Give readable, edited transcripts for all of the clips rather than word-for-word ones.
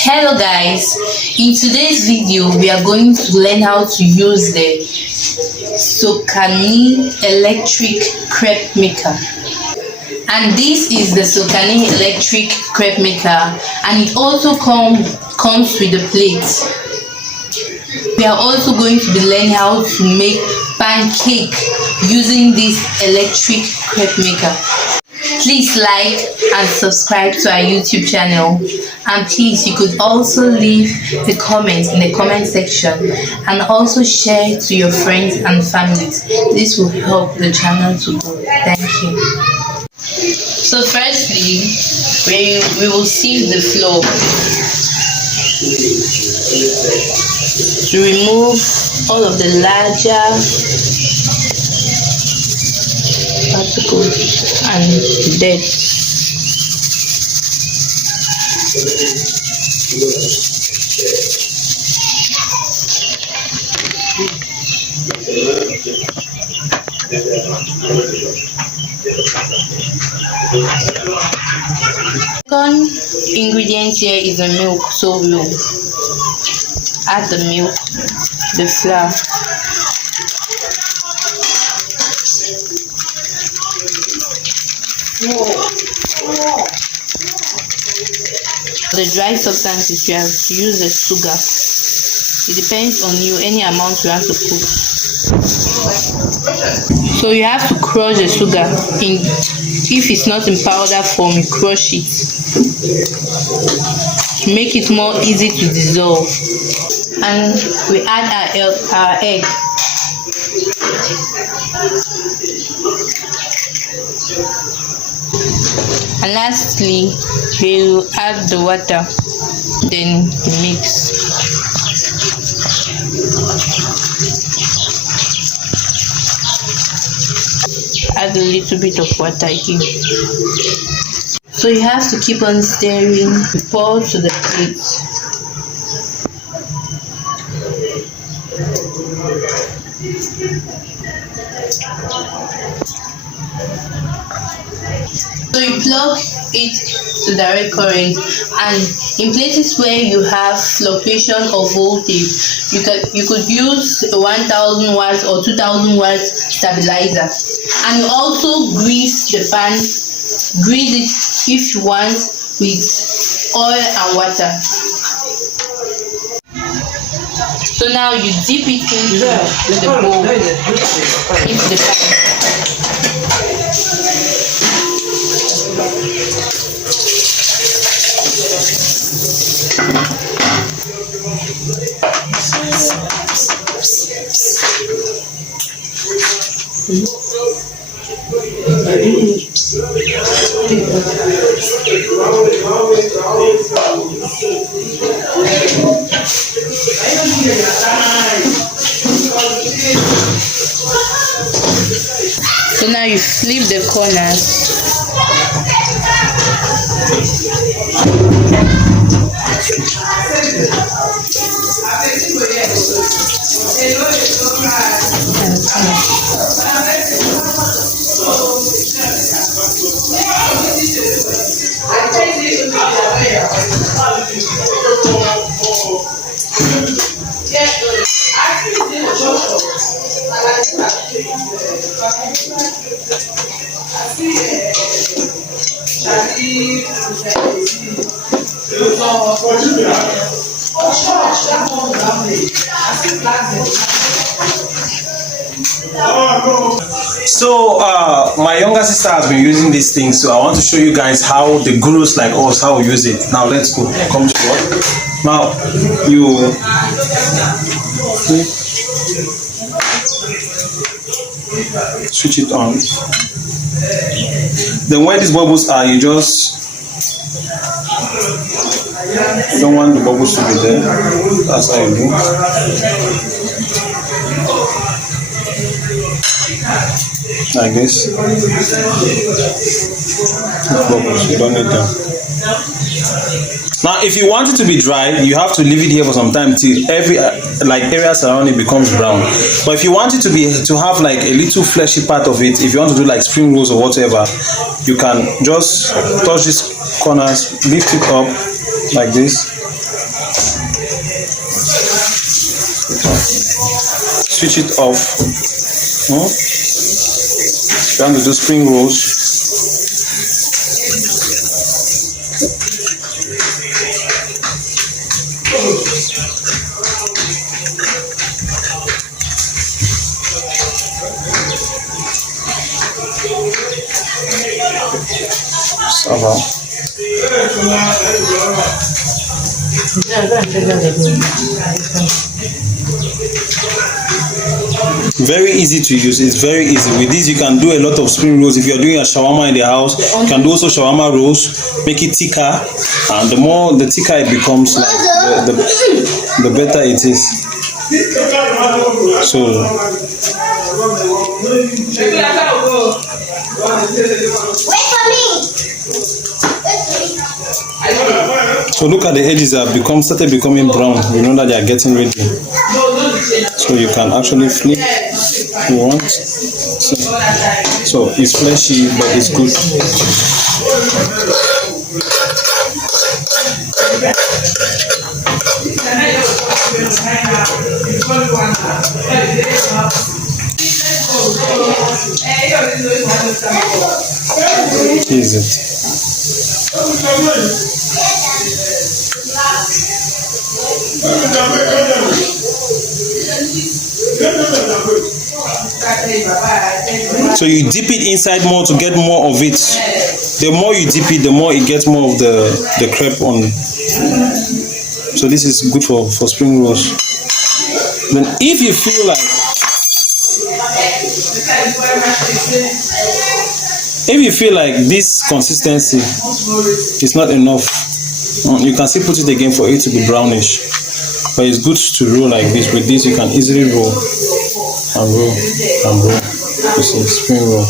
Hello guys, in today's video we are going to learn how to use the Sokani electric crepe maker. And this is the Sokani electric crepe maker, and it also comes with a plate. We are also going to be learning how to make pancake using this electric crepe maker. Please like and subscribe to our YouTube channel, and please you could also leave the comments in the comment section and also share to your friends and families. This will help the channel to grow. Thank you. So firstly, we will sieve the flour to remove all of the larger particles and dead. Second ingredient here is the milk, so we'll add the milk, the flour, the dry substances. You have to use the sugar. It depends on you, any amount you have to put. So you have to crush the sugar. If it's not in powder form, you crush it to make it more easy to dissolve. And we add our egg. And lastly, we will add the water, then mix. Add a little bit of water again. So you have to keep on stirring to pour to the plate. So you plug it to direct current, and in places where you have fluctuation of voltage, you could use a 1000 watts or 2000 watts stabilizer. And you also grease the pan, grease it if you want with oil and water. So now you dip it into the bowl, into the pan. So now you flip the corners. So my younger sister has been using these things, so I want to show you guys how the gurus like us how we use it. Now let's go. Come to work. Now you switch it on. Then where these bubbles are, you don't want the bubbles to be there. That's how you do. Like this. Bubbles, you don't need them. Now, if you want it to be dry, you have to leave it here for some time till every area surrounding becomes brown. But if you want it to have like a little fleshy part of it, if you want to do like spring rolls or whatever, you can just touch these corners, lift it up like this, Switch it off. Trying to do spring rolls. Very easy to use. It's very easy. With this, you can do a lot of spring rolls. If you're doing a shawarma in the house, you can do also shawarma rolls. Make it thicker, and the more the thicker it becomes, like the better it is. So. So look at the edges that started becoming brown. You know that they are getting ready. So you can actually flip if you want. So it's fleshy, but it's good. Is it? So you dip it inside more to get more of it. The more you dip it, the more it gets more of the crepe on. So this is good for spring rolls. Then if you feel like this consistency is not enough, you can still put it again for it to be brownish. But it's good to roll like this. With this, you can easily roll and roll and roll. This is spring roll.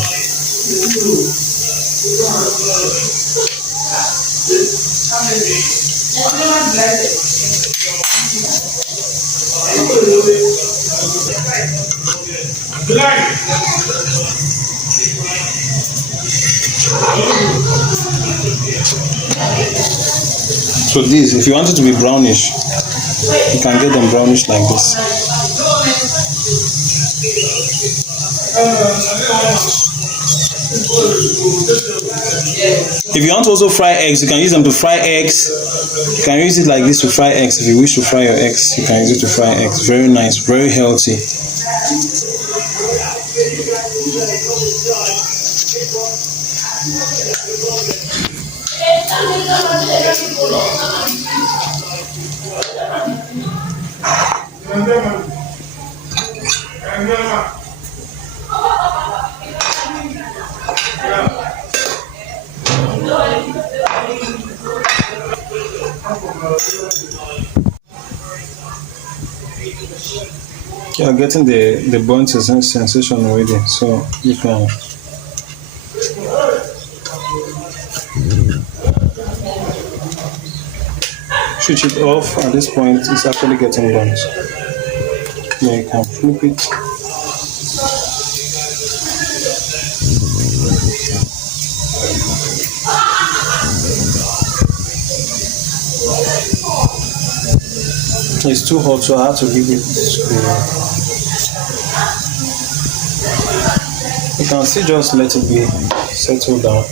So this, if you want it to be brownish, you can get them brownish like this. If you want to also fry eggs, you can use them to fry eggs. You can use it like this to fry eggs. If you wish to fry your eggs, you can use it to fry eggs. Very nice, very healthy. You're getting the burnt sensation already, so you can switch it off. At this point, it's actually getting burnt. Then you can flip it. It's too hot, so I have to give it. You can still just let it be settled down.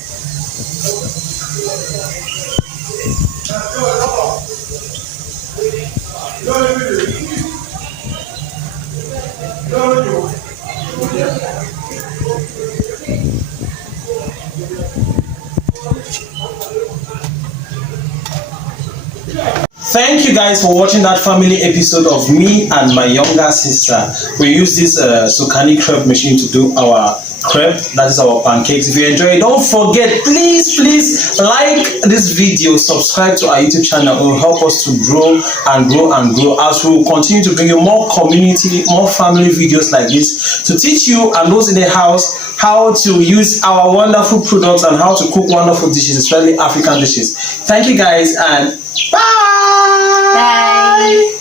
Thank you guys for watching that family episode of me and my younger sister. We use this Sukani crepe machine to do our crepe, that is our pancakes. If you enjoy it, don't forget, please like this video, subscribe to our YouTube channel. It will help us to grow and grow and grow as we will continue to bring you more community, more family videos like this to teach you and those in the house how to use our wonderful products and how to cook wonderful dishes, especially African dishes. Thank you guys and bye.